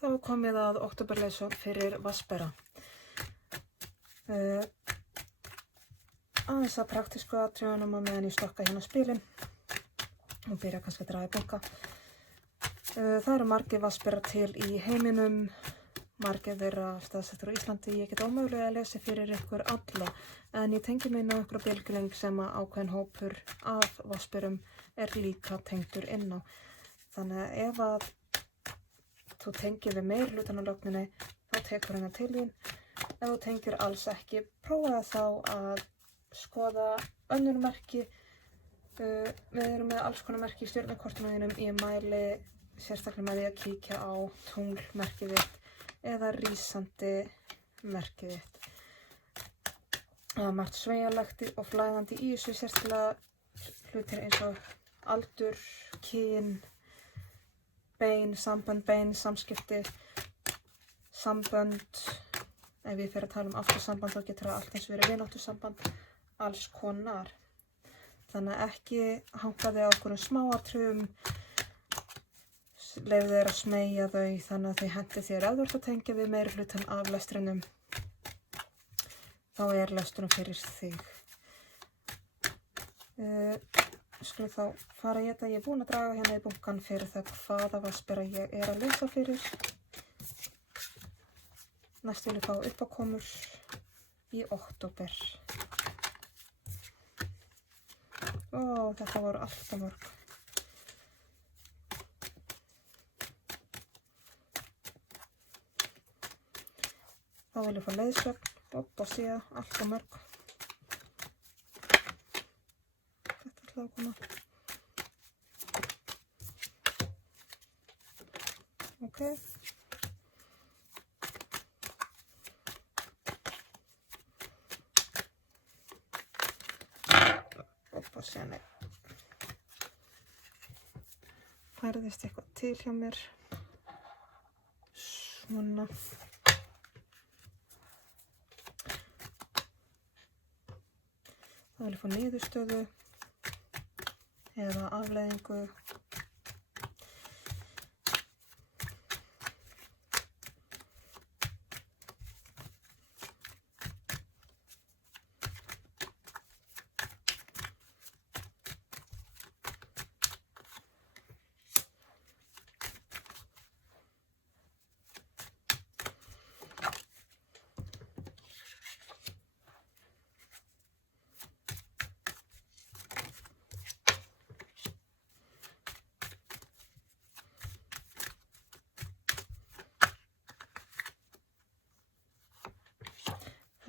Þá er komið að októberleiðsögn fyrir vatnsbera. Aðeins að praktísku atriðunum á meðan ég stokka hérna spilin og byrja kannski að draga í bunka. Það eru margir vatnsberar til í heiminum, margir þeirra staðsettur á Íslandi. Ég get ómögulega að lesa fyrir ykkur alla, en ég tengi mig inn á ykkur bylgjuleng sem að ákveðin hópur af vatnsberum er líka tengdur inn á. Þannig að ef að þú tengir við meirihlutann á lögninni, þá tekur hennar til þín. Ef þú tengir alls ekki, prófaðu þá að skoða önnur merki. Við erum með alls konar merki í stjörnukortinu þínum. Ég mæli sérstaklega með því að kíkja á tunglmerkið þitt eða rísandi merkið þitt. Það er margt sveigjanlegt og flæðandi í þessu, sérstaklega hlutir eins og aldur, kyn, bein, samskipti, sambönd. Ef ég fer að tala um ástarsamband þá getur það allt eins verið vináttusamband, alls konar. Þannig að ekki hanga þig á einhverjum smáatriðum, leyfðu þér að smeygja þau þannig að þau hendi þér. Ef þú ert að tengja við meirihlutann af lestrinum, þá er lesturinn fyrir þig. Skulum þá fara í þetta. Ég er búin að draga hérna í bunkan fyrir það hvaða vatnsbera ég er að lesa fyrir. Næst vil ég fá uppákomur í október. Þetta voru alltaf mörg. Þá vil ég fá leiðsögn, og síða, alltaf mörg. Þetta ætlaði að koma. Ok. Og síðan færðist eitthvað til hjá mér. Svona. Þá vil ég fá niðurstöðu eða afleiðingu.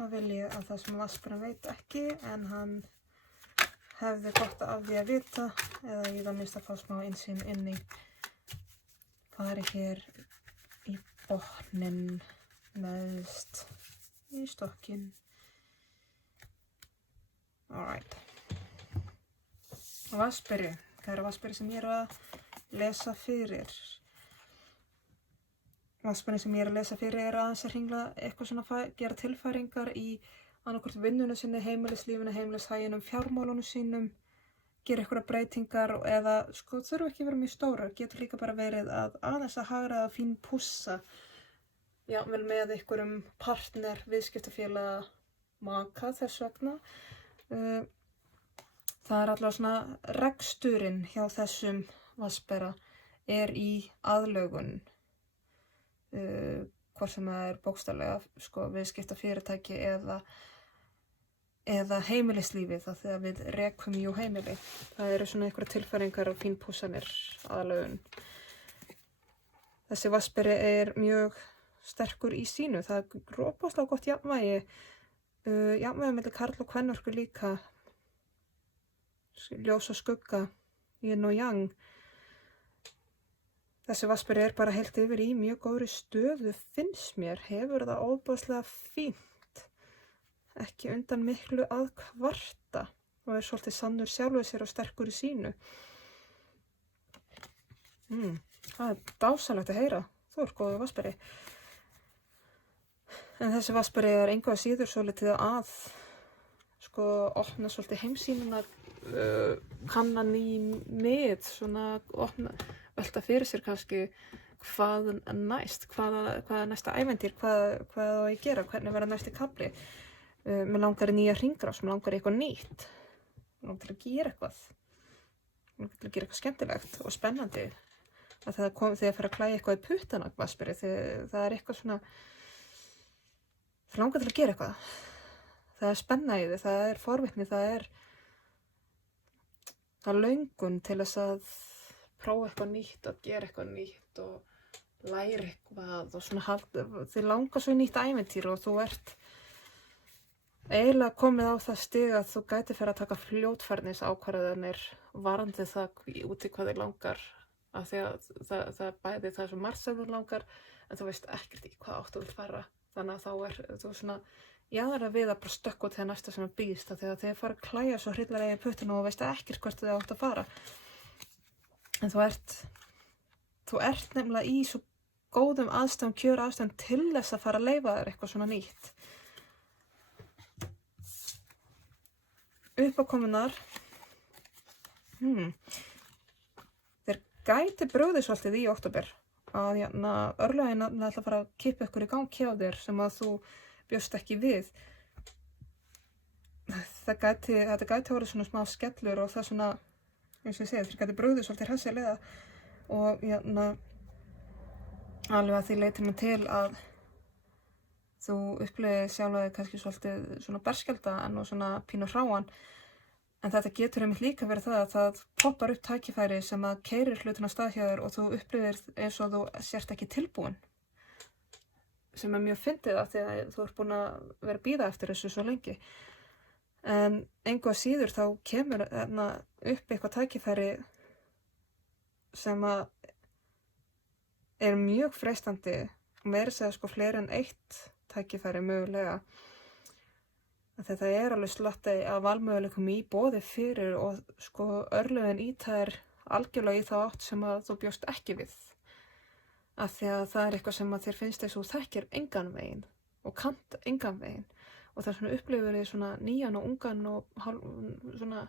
Þá vil ég að það sem vatnsberinn veit ekki, en hann hefði gott af því að vita, eða ég það minnst að fá smá innsýn inn í fari hér í botninn, neðst í stokkinn. Alright. Vatnsberi. Það eru vatnsberi sem ég er að lesa fyrir. Vatnsberinn sem ég er að lesa fyrir er aðeins að hringla eitthvað svona, gera tilfæringar í annaðhvort vinnunum sinni, heimilislífinu, heimilishæginum, fjármálunum sínum, gera eitthvað breytingar eða þurfa ekki vera mjög stórar, getur líka bara verið að aðeins að hagræða fín pússa, jafnvel með einhverjum partner, viðskiptafélaga, maka þess vegna. Það er allavega svona reksturinn hjá þessum vatnsbera er í aðlögun. Hvort sem það er bókstaflega viðskiptafyrirtæki eða heimilislífið, það þegar við rekum jú heimili. Það eru svona einhverja tilfæringar og fínpússanir aðlögun. Þessi vatnsberi er mjög sterkur í sínu. Það er rosalega gott jafnvægi. Jafnvægi milli karl og kvennorku líka. Ljós og skugga, yin og yang. Þessi vatnsberi er bara heilt yfir í mjög góðri stöðu, finnst mér. Hefur það óbúðslega fínt. Ekki undan miklu að kvarta. Og er svolítið sannur sjálfur sér og sterkur í sínu. Það er dásamlegt að heyra. Þú ert góður vatnsberi. En þessi vatnsberi er engu að síður svolítið að opna svolítið heimsýnuna, kanna ný mið, svona velta fyrir sér kannski hvað næst, hvaða næsta æventýr, hvað á ég að gera, hvernig verða næsti kafli. Mér langar í nýja hringrás, mér langar í eitthvað nýtt, mér langar til að gera eitthvað, mér langar til að gera eitthvað skemmtilegt og spennandi. Að þegar ég fer að klæja eitthvað í puttana Vatnsberi, það er eitthvað svona, það langar til að gera eitthvað. Það er spenna í því, það er forvitni, það er löngun til þess að prófa eitthvað nýtt og gera eitthvað nýtt og læra eitthvað og svona þið langar svo í nýtt æventýr og þú ert eiginlega komið á það stig að þú gæti fyrir að taka fljótfærnis ákvarðanir varandi það út í hvað þið langar af því að það bæði það sem margt sem þú langar en þú veist ekkert í hvað áttu vill fara þannig að þá er þú svona jaðra við að bara stökka út þegar næsta sem að býðst af því að þið fara að klæja svo hryllilega í puttinu og veist ekkert hvert þið áttu að fara. En þú ert nefnilega í svo góðum aðstæðum, kjör aðstæðum til þess að fara að leyfa þér eitthvað svona nýtt. Uppákomunar. Þeir gæti brugðið svolítið í október að örlögin ætla að fara að kippa ykkur í gang hjá þér sem að þú bjóst ekki við. Þetta gæti orðið svona smá skellur og það svona eins og ég segi, þeir gæti brugðið svolítið hressilega og alveg að því leytir til að þú upplifir sjálfa þig kannski svolítið svona berskjaldaðan og svona pínu hráan en þetta getur einmitt líka verið það að það poppar upp tækifæri sem að keyrir hlutina af stað hjá þér og þú upplifir eins og þú sért ekki tilbúin sem er mjög fyndið af því að þú ert búin að vera að bíða eftir þessu svo lengi. En engu að síður þá kemur upp eitthvað tækifæri sem að er mjög freistandi og meira segja sko fleiri en eitt tækifæri mögulega. Þetta er alveg slatti af valmöguleikum í boði fyrir og sko örlögin ýta þér algjörlega í þá átt sem að þú bjóst ekki við. Af því að það er eitthvað sem að þér finnst þess að þú þekkir engan veginn og kannt engan veginn. Og það svona upplifir þið svona nýjan og ungan og svona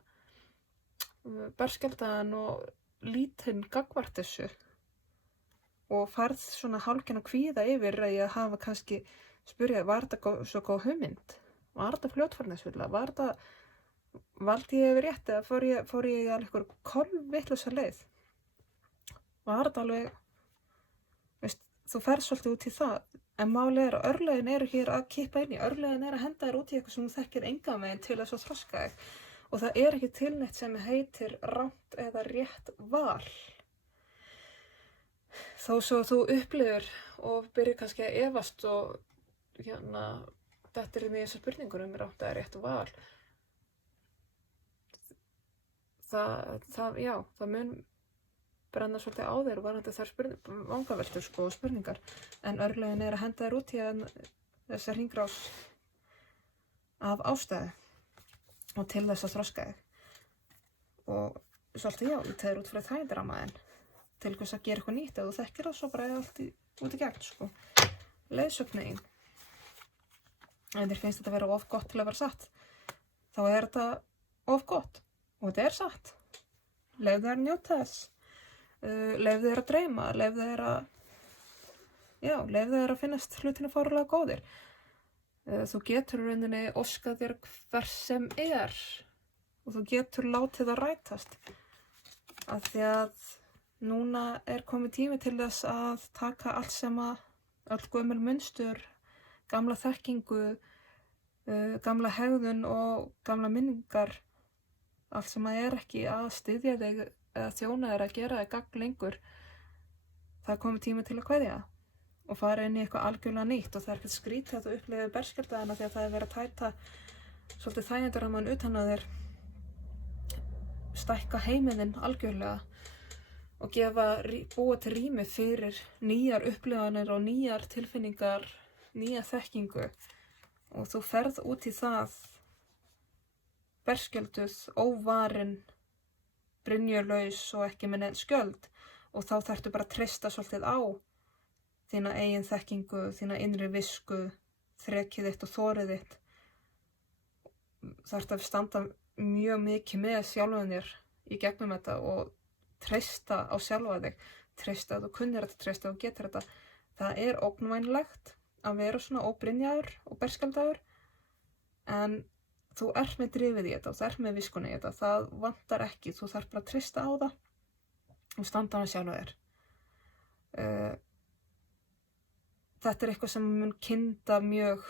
berskjaldaðan og lítinn gagnvart þessu og farð svona hálfgerðan kvíða yfir að ég hafa kannski spyrjað, var þetta svo góð hugmynd? Var þetta fljótfærnisfulla? Valdi ég yfir rétt eða fór ég alveg einhver kolvitlausa leið? Var þetta alveg, veist, þú ferð svolítið út í það en málið er að örlögin eru hér að kippa inn í, örlögin eru að henda þér út í eitthvað sem þú þekkir engan veginn til þess að þroska þig og það er ekki til neitt sem heitir rangt eða rétt val. Þó svo þú upplifir og byrjir kannski að efast og þetta er inn í þessar spurningur rangt eða rétt val. Það mun brenna svolítið á þér og varandi þær vangaveltur sko og spurningar en örlögin er að henda þér út í þessa hringrás af ástæðu og til þess að þroska þig og svolítið ýta þér út fyrir þægindaramaðin til þess að gera eitthvað nýtt ef þú þekkir það svo bara allt út í gegn sko leiðsögnin en þér finnst þetta vera of gott til að vera satt þá er þetta of gott og þetta er satt leyfðu þér að njóta þess leyfðu þér að dreyma, leyfðu þér að finnast hlutina fárlega góðir. Þú getur í rauninni óskað þér hvers sem er og þú getur látið það rætast. Af því að núna er komið tími til þess að taka allt sem að öll gömul munstur, gamla þekkingu, gamla hegðun og gamla minningar, allt sem að er ekki að styðja þig eða þjóna þér að gera þig gagn lengur, það komið tími til að kveðja og fara inn í eitthvað algjörlega nýtt og það er ekkert skrítið að þú upplifir berskjaldaðina því að það er verið að tæta svolítið þægindarrammann utan að þér stækka heiminn algjörlega og búa til rými fyrir nýjar upplifanir og nýjar tilfinningar, nýja þekkingu og þú ferð út í það berskjölduð, óvarin, brynjulaus og ekki með neinn skjöld og þá þarftu bara að treysta svolítið á þína eigin þekkingu, þína innri visku, þrekið þitt og þorið þitt. Þarftu að standa mjög mikið með sjálfan þér í gegnum þetta og treysta á sjálfa þig. treysta að þú kunnir þetta, treysta að þú getur þetta. Það ógnvænlegt að vera svona óbrynjaður og berskjaldaður, en þú með drifið í þetta og þú með viskuna í þetta. Það vantar ekki, þú þarf bara að treysta á það og standa hana sjálf á þér. Þetta eitthvað sem mun kynda mjög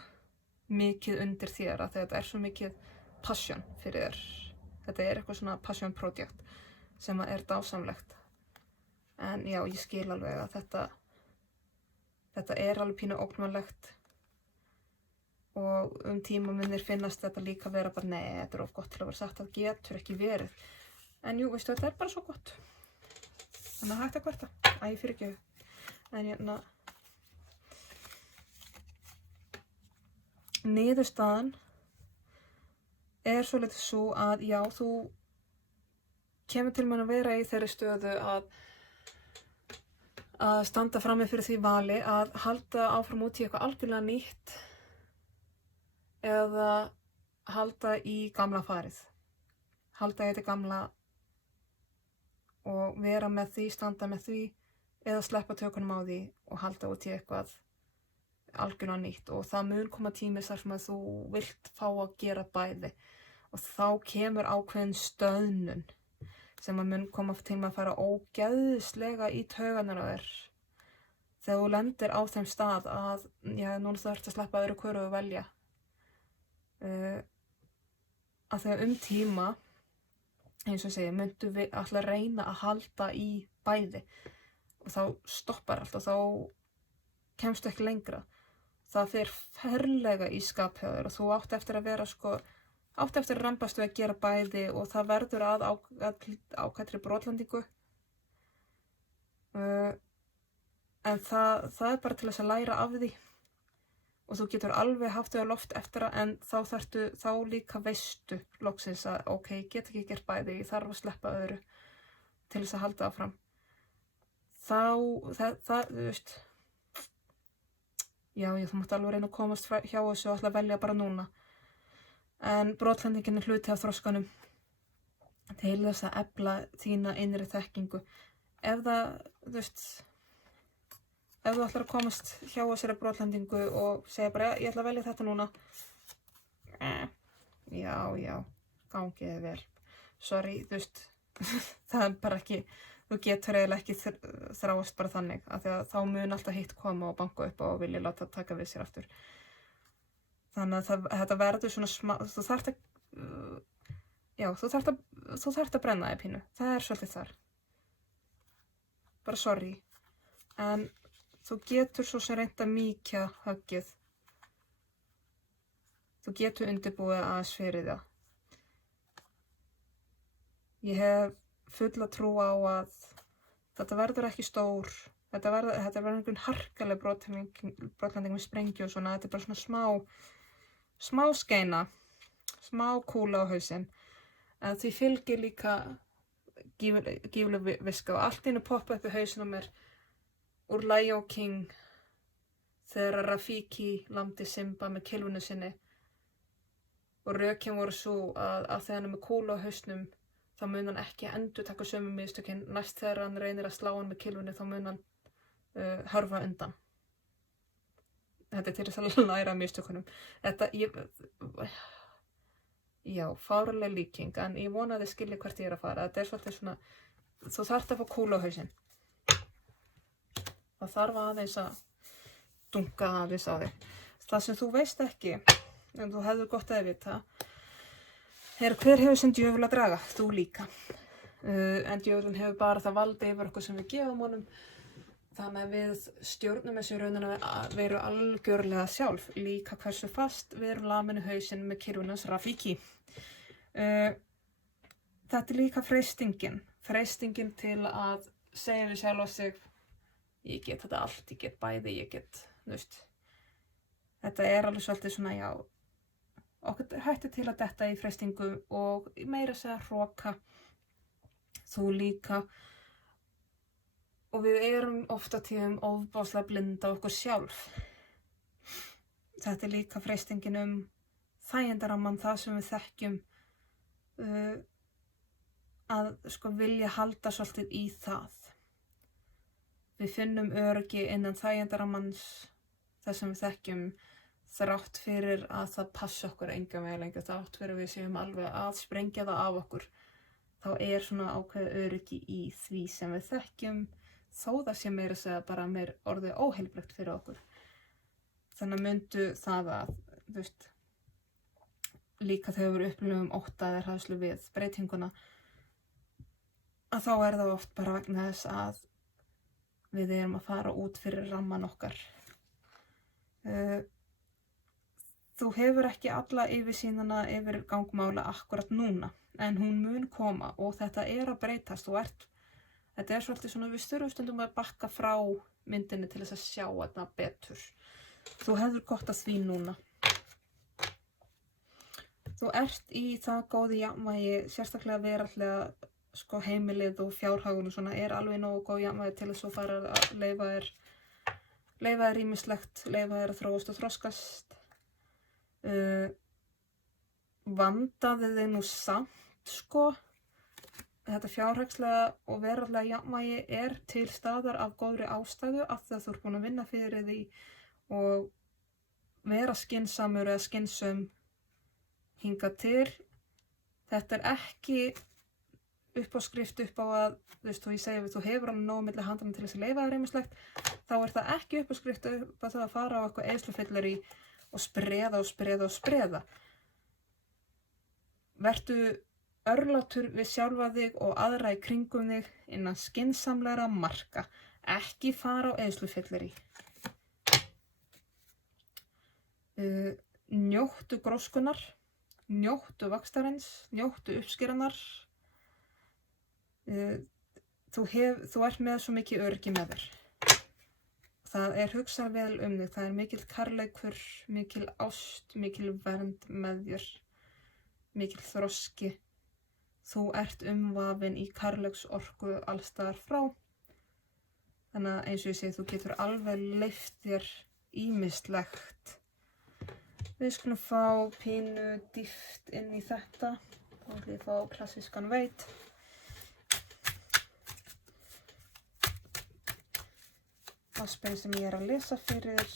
mikið undir þér, að þetta svo mikið passion fyrir þér. Þetta eitthvað svona passion project sem dásamlegt. En já, ég skil alveg að þetta alveg pínu ógnvænlegt og tíma munir finnast þetta líka vera bara, nei, þetta of gott til að vera sagt, það getur ekki verið. En jú, veistu, þetta bara svo gott. Þannig að hægt að kvarta. Æ, fyrir ekki. En niðurstaðan svolítið svo að já, þú kemur til mann að vera í þeirri stöðu að standa frammi fyrir því vali að halda áfram út í eitthvað algjörlega nýtt eða halda í gamla farið. Halda í þetta gamla og vera með því, standa með því eða sleppa tökunum á því og halda út í eitthvað algjörlega nýtt. Og það mun koma tími þar sem að þú vilt fá að gera bæði og þá kemur ákveðin stöðnun sem að mun koma til að fara ógeðslega í taugarnar á þér þegar þú lendir á þeim stað að já, núna þarftu að sleppa öðru hvoru og velja. Að þegar tíma, eins og ég segi, myndu við alltaf reyna að halda í bæði og þá stoppar allt og þá kemstu ekki lengra. Það fer ferlega í skap hjá þér og þú átt eftir að vera átt eftir að rembast við að gera bæði og það verður að ákvættri brotlendingu. En það bara til þess að læra af því og þú getur alveg haft þau á loft eftir það, en þá líka veistu loksins að ok, ég get ekki gert bæði, ég þarf að sleppa öðru til þess að halda áfram. Þú veist, já, þú mátt alveg reyna að komast hjá þessu og alltaf velja bara núna. En brotlendingin hluti af þroskanum til þess að efla þína innri þekkingu. Ef þú ætlar að komast hjá þessari brotlendingu og segja bara, ég ætla að velja þetta núna. Já, gangiði vel. Sorry, það bara ekki, þú getur eiginlega ekki þráast bara þannig, af því að þá mun alltaf hitt koma og banka upp og vilja láta taka við sér aftur. Þannig að þetta verður svona smá, þú þarft að brenna þig pínu. Það svolítið þar. Bara sorry. En þú getur svo sem reynt að mýkja höggið. Þú getur undirbúið aðeins fyrir það. Ég hef fulla trú á að þetta verður ekki stór. Þetta verður einhvern harkaleg brotlending með sprengju og svona. Þetta bara svona smá skeina, smá kúla á hausinn, en því fylgir líka gífurleg viska og allt í einu poppa upp í hausinn á mér úr Lion King þegar Rafiki lamdi Simba með kylfunni sinni og rökin voru svo að þegar hann með kúla á hausnum þá mun hann ekki endurtaka sömu mistökin, næst þegar hann reynir að slá hann með kylfunni þá mun hann hörfa undan. Þetta til þess að læra mistökunum. Já, fáránleg líking, en ég vona að þið skilji hvert ég að fara. Þetta svolítið svona, þú þarft að fá kúla á hausinn. Það þarf aðeins að dunga aðeins á þig. Það sem þú veist ekki, en þú hefur gott að vita, hver hefur sinn djöful að draga? Þú líka. En djöfulinn hefur bara það valdi yfir okkur sem við gefum honum. Þannig að við stjórnum þessu rauninu að veru algjörlega sjálf, líka hversu fast við erum lamin í hausinn með kylfunans Rafiki. Þetta líka freistingin til að segja við sjálf á sig, ég get þetta allt, ég get bæði, Þetta alveg svolítið svona, já, okkur hættu til að detta í freistingu og meira segja hroka, þú líka. Og við erum oft á tíðum ofboðslega blind á okkur sjálf. Þetta líka freistingin þægindaramman, það sem við þekkjum, að vilja halda svolítið í það. við finnum öryggi innan þægindaramans þar sem við þekkjum þrátt fyrir að það passi okkur engan veginn lengur, þrátt fyrir við séum alveg að sprengja það af okkur, þá svona ákveðið öryggi í því sem við þekkjum, þó það sé meira að segja bara meir orðið óheilbrigt fyrir okkur. Þannig að myndu það að, þú veist, líka þegar við upplifum ótta eða hræðslu við breytinguna, að þá það oft bara vegna þess að við erum að fara út fyrir ramman okkar. Þú hefur ekki alla yfirsýnina yfir gangmála akkurat núna, en hún mun koma og þetta að breytast. Þetta svolítið svona, við þurfum stundum að bakka frá myndinni til þess að sjá þetta betur. Þú hefur gott að því núna. Þú í það góðu jafnvægi, sérstaklega veraldlega, sko heimilið og fjárhagur og svona alveg nógu góð jafnvægi til þess að fara að leyfa þér ýmislegt, leyfa þér að þróast og þroskast. Vandaði þig nú samt, sko. Þetta fjárhagslega og veraldlega jafnvægi til staðar af góðri ástæðu af því að þú búin að vinna fyrir því og vera skynsamur eða skynsöm hingað til. Þetta ekki uppáskrift upp á að, þú veist, og ég segi við þú hefur alveg nógu milli handanna til þess að leyfa þér ýmislegt, þá það ekki uppáskrift upp á það að fara á eitthvað eyðslufyllerí og spreða. Vertu örlátur við sjálfa þig og aðra í kringum þig innan skynsamlegra marka. Ekki fara á eyðslufyllerí. Njóttu gróskunnar, njóttu vaxtarins, njóttu uppskerannar. Þú með svo mikið öryggi með þér. Það hugsað vel þig, það mikill kærleikur, mikil ást, mikil vernd með þér, mikil þroski. Þú umvafin í kærleiksorku alls staðar frá. Þannig að eins og ég segi, þú getur alveg leyft þér ýmislegt. Við skulum fá pínu dýpt inn í þetta. Þá ætlum ég að fá klassískan veit. Vatnsberinn sem ég að lesa fyrir.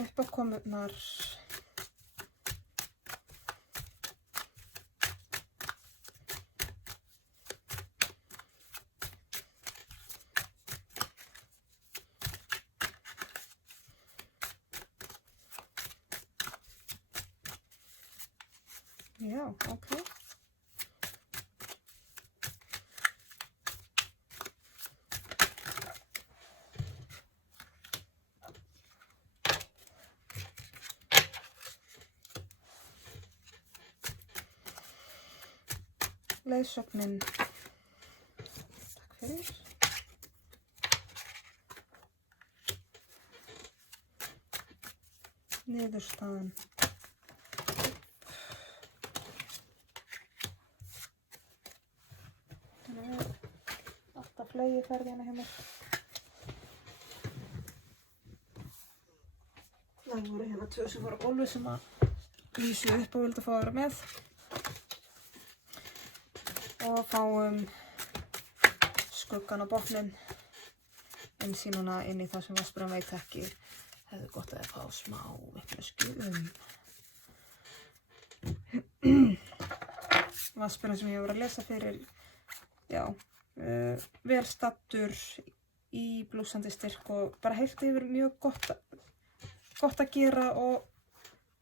Uppákomurnar já, ok. Leiðsögnin. Takk fyrir. Niðurstaðan. Alltaf flegi ferðina hjá mér. Það voru hérna 2 sem voru á gólfi sem að lýsu upp og vildu fá að vera með. Og fáum skuggan á botnin, innsýnuna inn í það sem vatnsberinn veit ekki. Hefði gott að fá smá vitneskju vatnsberinn sem ég var að lesa fyrir. Já, vel stattur í blúsandi styrk og bara heilt yfir mjög gott að gera og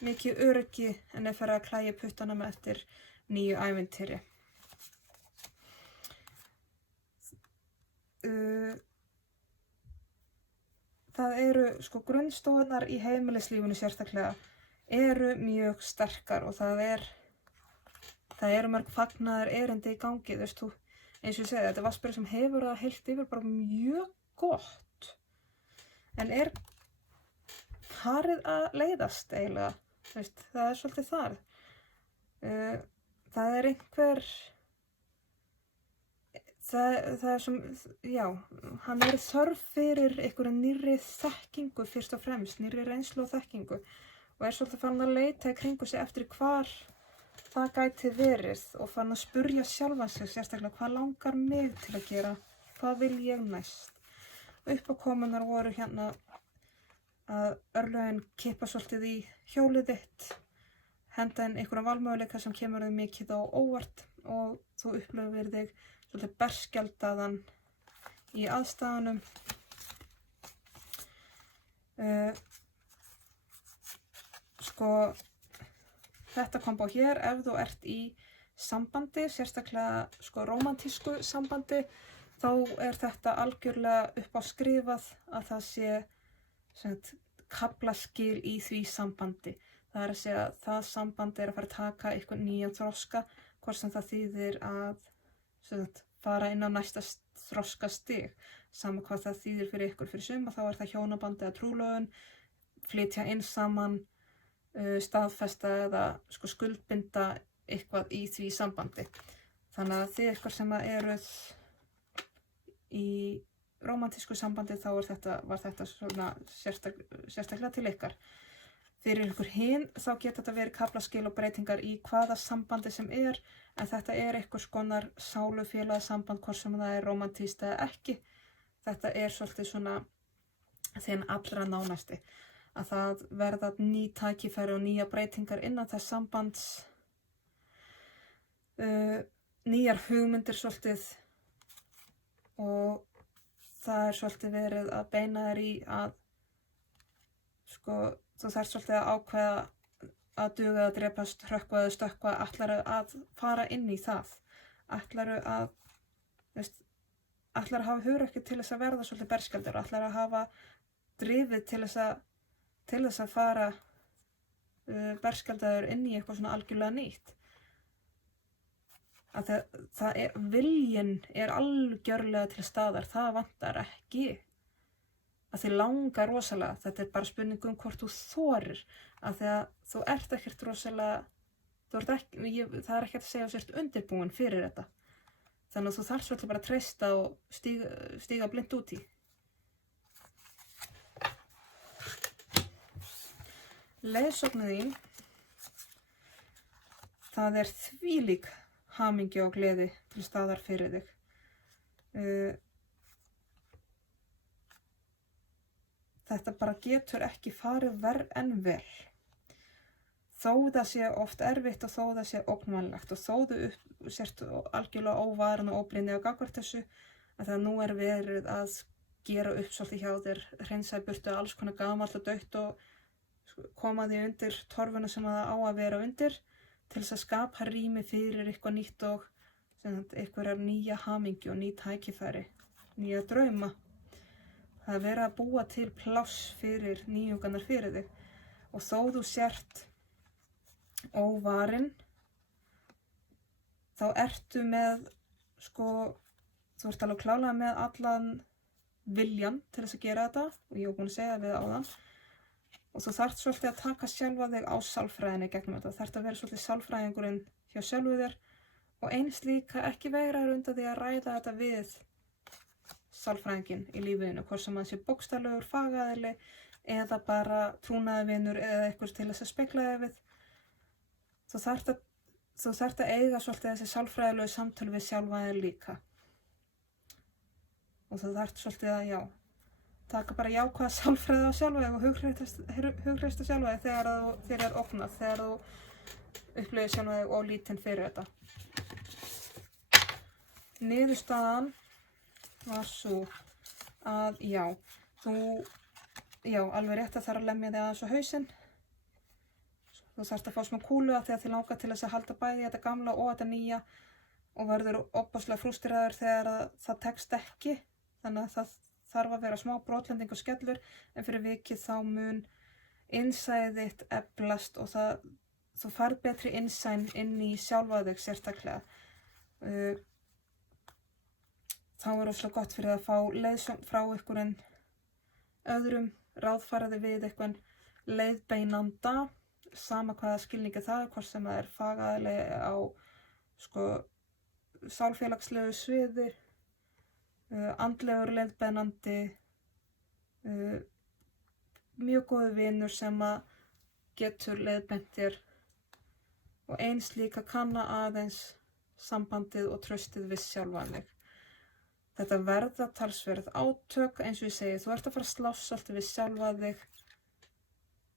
mikið öryggi en farið að klæja puttana með eftir nýju ævintýri. Það sko grunnstoðnar í heimilislífinu sérstaklega mjög sterkar og það mörg fagnaðar erindi í gangi, þú veist, eins og ég segi, þetta vatnsberinn sem hefur það heilt yfir bara mjög gott en farið að leiðast eiginlega, þú veist, það svolítið þar. Það einhver það sem, já, hann þörf fyrir einhverja nýrri þekkingu fyrst og fremst, nýrri reynslu og þekkingu og svolítið farin að leita í kringu sig eftir hvar það gæti verið og farin að spurja sjálfan sig sérstaklega hvað langar mig til að gera, hvað vil ég næst. Uppákomunar voru hérna að örlögin kippa svolítið í hjólið þitt, henda inn einhverja valmöguleika sem kemur þig mikið á óvart og þú upplifir þig svolítið berskjaldaðan í aðstæðunum. Þetta kombo hér, ef þú ert í sambandi, sérstaklega rómantísku sambandi, þá þetta algjörlega upp á skrifað að það sé kaflaskil í því sambandi. Það að segja að það sambandi að fara að taka eitthvað nýjan þroska, hvort sem það þýðir að fara inn á næsta þroskastig, sama hvað það þýðir fyrir ykkur fyrir suma, þá það hjónaband eða trúlofun, flytja inn saman, staðfesta eða skuldbinda eitthvað í því sambandi. Þannig að þið ykkur sem eruð í rómantísku sambandi þá var þetta svona sérstaklega til ykkar. Fyrir ykkur hinn þá geta þetta verið kaflaskil og breytingar í hvaða sambandi sem en þetta einhvers konar sálufélagasamband, hvort sem það rómantískt eða ekki. Þetta svolítið svona þinn allra nánasti. Að það verða ný tækifæri og nýja breytingar innan þess sambands, nýjar hugmyndir svolítið og það svolítið verið að beina þér í að þú þarft svolítið að ákveða að duga, að drepast, hrökkva eða stökkva, ætlarðu að fara inn í það, ætlarðu að hafa hugrekki til þess að verða svolítið berskjaldaður, ætlarðu að hafa drifið til þess að fara berskjaldaður inn í eitthvað svona algjörlega nýtt. Viljinn algjörlega til staðar, það vantar ekki. Að þið langar rosalega, þetta bara spurning hvort þú þorir, að því að þú ert ekkert rosalega, það ekki að segja að þú sért undirbúin fyrir þetta. Þannig að þú þarft svolítið bara að treysta og stíga blint út í. Leiðsögnin þín, það þvílík hamingja og gleði til staðar fyrir þig. Þetta bara getur ekki farið verr en vel. Þó það sé oft erfitt og þó það sé ógnvænlegt og þó þú sért algjörlega óvarin og óblindni á gagnvart þessu, að það nú verið að gera upp svolítið hjá þér, hreinsa í burtu alls konar gamalt og dautt og koma því undir torfuna sem það á að vera undir til þess að skapa rými fyrir eitthvað nýtt og einhverjar nýja hamingju og ný tækifæri, nýja drauma. Það verið að búa til pláss fyrir nýjungarnar fyrir þig og þó þú sért óvarin þá ertu með, þú ert alveg klárlega með allan viljan til þess að gera þetta og ég búin að segja við áðan og þú þarft svolítið að taka sjálfa þig á sálfræðinni gegnum þetta, þú þarft að vera svolítið sálfræðingurinn hjá sjálfu þér og eins líka ekki veigra undan því að ræða þetta við sálfræðinginn í lífinu, hvort sem hann sé bókstaflegur fagaðili eða bara trúnaðarvinur eða eitthvað til þess að spegla þig við. Þú þarft að eiga svolítið þessi sálfræðilegu samtöl við sjálfa þig líka. Og þú þarft svolítið að, taka bara jákvæða sálfræði á sjálfa þig og hughreysta sjálfa þig þegar þér ógnað, þegar þú upplifir sjálfa þig og lítinn fyrir þetta. Niðurstaðan var svo að alveg rétt að þarf að lemja þig aðeins á hausinn. Þú þarft að fá smá kúlu að því að þið langar til þess að halda bæði þetta gamla og þetta nýja og verður opaslega frústeraður þegar það tekst ekki. Þannig að það þarf að vera smá brotlending og skellur en fyrir vikið þá mun innsæðið þitt eflast og þú færð betri innsæn inn í sjálfa þig sérstaklega. Þá rosalega gott fyrir að fá leiðsögn frá einhverjum öðrum, ráðfæraði við einhvern leiðbeinanda, sama hvaða skilningi það hvort sem það fagaðili á sálfélagslegu sviði andlegur leiðbeinandi, mjög góður vinur sem að getur leiðbeint þér og eins líka kanna aðeins sambandið og traustið við sjálfan þig. Þetta verða talsverð átök, eins og ég segi, þú ert að fara að slást svolítið við sjálfa þig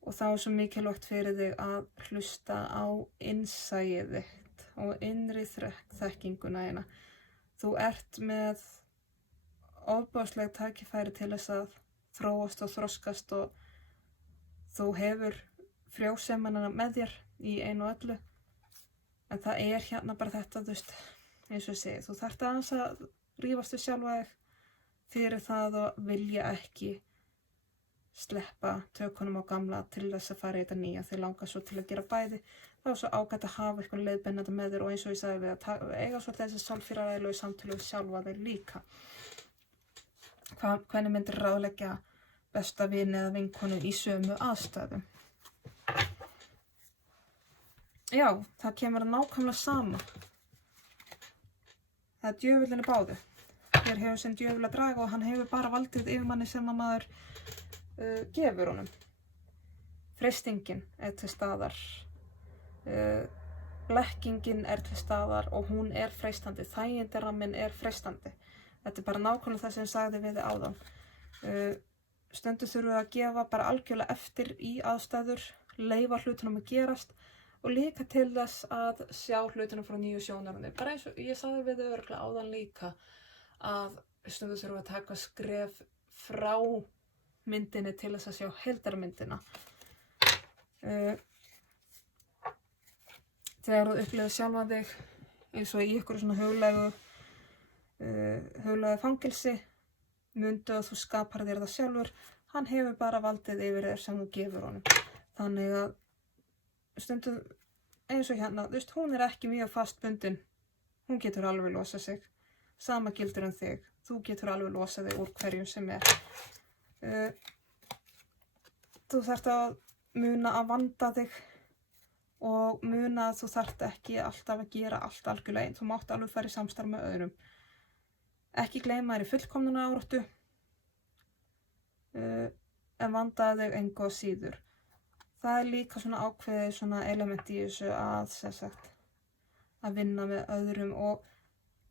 og þá er svo mikilvægt fyrir þig að hlusta á innsæið þitt og innri þekkinguna þína. Þú ert með ofboðsleg tækifæri til þess að þróast og þroskast og þú hefur frjósemina með þér í einu og öllu. En það er hérna bara þetta, þú veist, eins og ég segi, þú þarft aðeins að rífast við sjálfa þig fyrir það og vilja ekki sleppa tökunum á gamla til þess að fara í þetta nýja. Þið langar svo til að gera bæði. Það er svo ágætt að hafa eitthvað leiðbeinandi með þér og eins og ég sagði við að eiga svolítið þessi sálfræðilegu samtölu við sjálfa þig líka. Hvernig myndir ráðleggja besta vini eða vinkonu í sömu aðstæðum? Já, það kemur að nákvæmlega sama. Það er djöfullin í báðu. Hér hefur sinn djöfull að draga og hann hefur bara valdið yfir manni sem að maður gefur honum. Freistingin er til staðar, blekkingin er til staðar og hún er freistandi. Þægindaramminn er freistandi. Þetta er bara nákvæmlega það sem ég sagði við þig áðan. Stundum þurfum við að gefa bara algjörlega eftir í aðstæður, leyfa hlutunum að gerast og líka til þess að sjá hlutunum frá nýju sjónarhorni. Bara eins og ég sagði við þig örugglega áðan líka að stundum þurfum við að taka skref frá myndinni til þess að sjá heildarmyndina. Þegar þú upplifir sjálfan þig eins og í ykkur svona huglægu fangelsi, mundu að þú skapar þér það sjálfur, hann hefur bara valdið yfir þér sem þú gefur honum. Þannig að stundum eins og hérna, þú veist, hún er ekki mjög fastbundin, hún getur alveg losað sig, sama gildir þig, þú getur alveg losað þig úr hverjum sem er. Þú þarft að muna að vanda þig og muna að þú þarft ekki alltaf að gera allt algjörlega einn. Þú mátt alveg fara í samstarf með öðrum. Ekki gleyma þér í fullkomnuna áráttu, en vandaðu þig engu að síður. Það er líka svona ákveðið svona element í þessu að, sem sagt, að vinna með öðrum og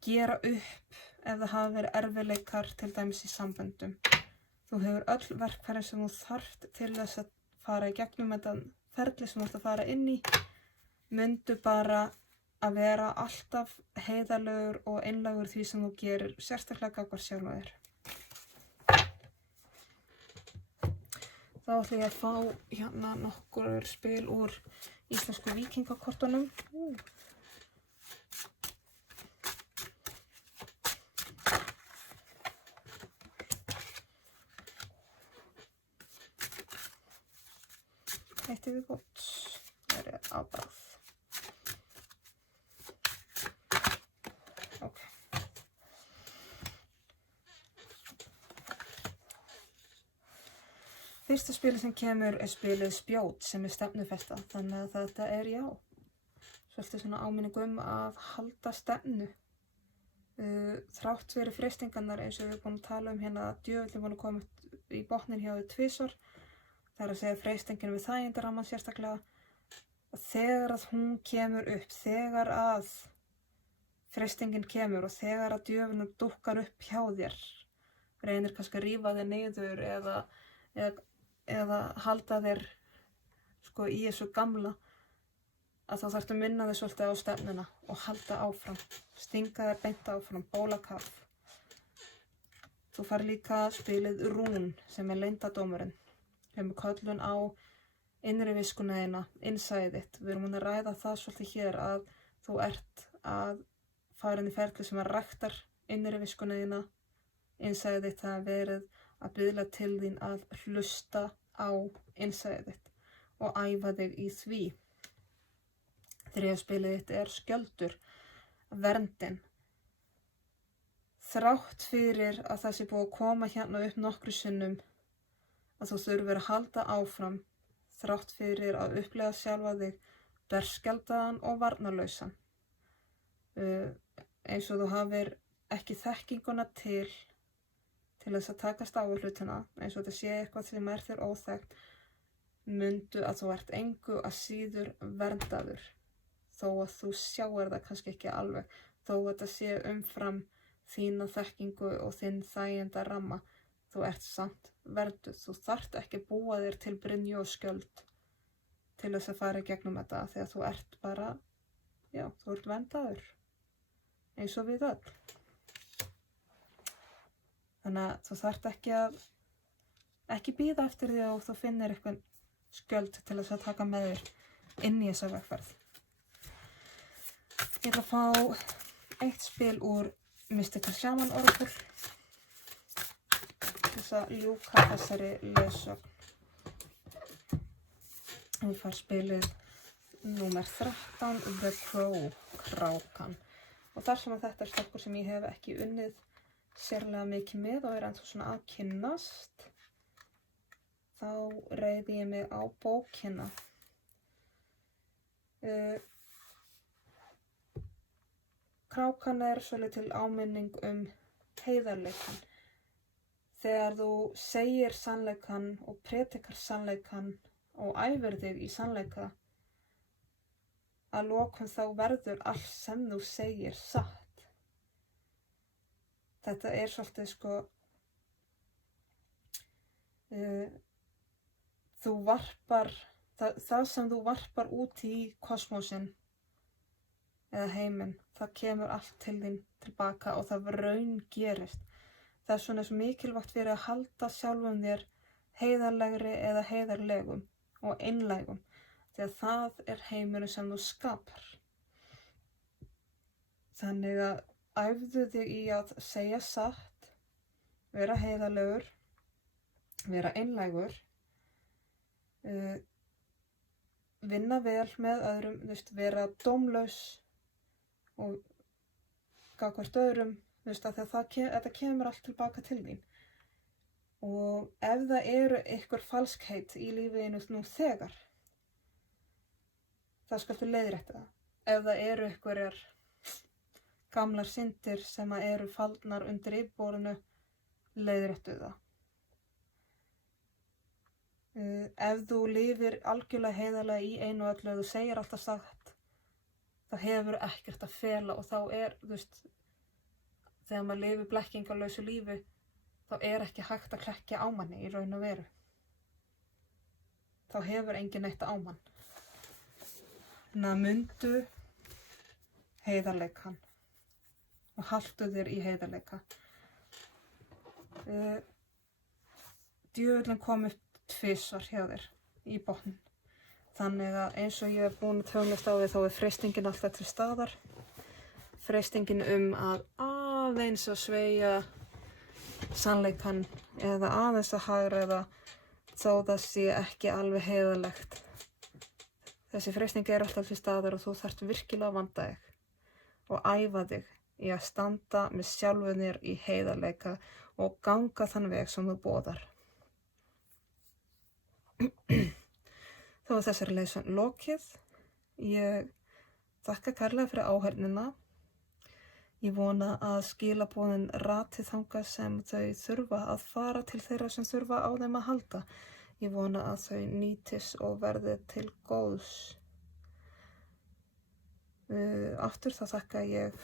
gera upp ef það hafa verið erfiðleikar til dæmis í samböndum. Þú hefur öll verkfæri sem þú þarft til þess að fara í gegnum þetta ferli sem þú ert að fara inn í. Mundu bara að vera alltaf heiðarlegur og einlægur því sem þú gerir, sérstaklega gagnvart sjálfum þér. Þá ætla ég að fá hérna nokkur spil úr íslensku víkingakortunum. Eitt yfir gott, það er ábráð. Ok. Fyrsta spilið sem kemur er spilið Spjót sem er stefnufesta, þannig að þetta er já. Svolítið svona áminning að halda stefnu. Þrátt fyrir freistingarnar eins og við erum búin að tala hérna að djöfullinn búin að koma í botninn hjá þau tvisvar. Það er að segja freistingin við þægindarammann sérstaklega. Þegar að hún kemur upp, þegar að freistingin kemur og þegar að djöfullinn dúkkar upp hjá þér, reynir kannski að rífa þér niður eða halda þér sko í þessu gamla, að þá þarftu að minna þér svolítið á stefnuna og halda áfram, stinga þér beint áfram, bólakaf. Þú fær líka spilið Rún sem er leyndardómurinn. Hefum köllun á innri viskuna þína, innsæið þitt. Við erum að ræða það svolítið hér að þú ert að fara inn í ferli sem að ræktar innri viskuna þína, innsæið þitt. Það verið að biðla til þín að hlusta á innsæið þitt og æfa þig í því. Þriðja spilið þitt er Skjöldur, verndin. Þrátt fyrir að það sé búið að koma hérna upp nokkru sinnum að þú þurfir að halda áfram, þrátt fyrir að upplega sjálfa þig berskjaldaðan og varnarlausan. Eins og þú hafir ekki þekkinguna til til þess að takast á við hlutina, eins og þetta sé eitthvað sem þér óþekkt, mundu að þú ert engu að síður verndaður, þó að þú sjáir það kannski ekki alveg, þó að þetta sé umfram þína þekkingu og þinn þæginda ramma, þú ert samt vernduð. Þú þarft ekki búa þér til brynju og skjöld til þess að fara í gegnum þetta, þegar þú ert bara, já, þú ert verndaður, eins og við öll. Þannig að þú þarft ekki bíða eftir því að þú finnir eitthvað skjöld til þess að taka með þér inn í þessa vegferð. Ég ætla að fá eitt spil úr Mystical Shaman Oracle til þess að ljúka þessari leiðsögn. Við fær spilið númer 13, The Crow, krákan. Og þar sem að þetta stokkur sem ég hef ekki unnið sérlega mikið með og ennþá svona að kynnast, þá reiði ég mig á bókina. Krákan svolítil áminning heiðarleikann. Þegar þú segir sannleikann og predikar sannleikann og æfir þig í sannleika, að lokum þá verður allt sem þú segir satt. Þetta svolítið þú varpar, það sem þú varpar út í kosmósinn eða heiminn, það kemur allt til þín tilbaka og það raun gerist. Það svona svo mikilvægt fyrir að halda sjálfum þér heiðarlegri eða heiðarlegum og einlægum, því að það heimurinn sem þú skapar. Þannig að æfðu þig í að segja satt, vera heiðarlegur, vera einlægur, vinna vel með öðrum, vera dómlaus og gagnvart öðrum, að þetta kemur allt tilbaka til þín. Og ef það eru ykkur falskheit í lífinu nú þegar, það skaltu leiðrétta það. Ef það eru ykkurjar gamlar syndir sem eru faldnar undir yfirborðinu, leiðréttu það. Ef þú lifir algjörlega heiðarlega í einu og öllu, þú segir alltaf satt, þá hefur ekkert að fela og þá þegar maður lifir blekkingarlausu lífi, þá ekki hægt að klekkja á manni í raun og veru. Þá hefur enginn neitt á mann. Þannig að mundu heiðarleikann og haltu þér í heiðarleika. Djöfullinn kom upp tvisvar hjá þér í botn. Þannig að eins og ég búin að töglast á því, þá freistingin alltaf til staðar. Freistingin að aðeins að sveigja sannleikann eða aðeins að hagræða þó það sé ekki alveg heiðarlegt. Þessi freisting alltaf til staðar og þú þarft virkilega að vanda þig og æfa þig í að standa með sjálfum þér í heiðarleika og ganga þann veg sem þú boðar. Þá þessari leiðsögn lokið. Ég þakka kærlega fyrir áheyrnina. Ég vona að skilaboðin rati þangað sem þau þurfa að fara til þeirra sem þurfa á þeim að halda. Ég vona að þau nýtis og verði til góðs. Aftur þá þakka ég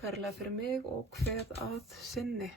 kærlega fyrir mig og kveð að sinni.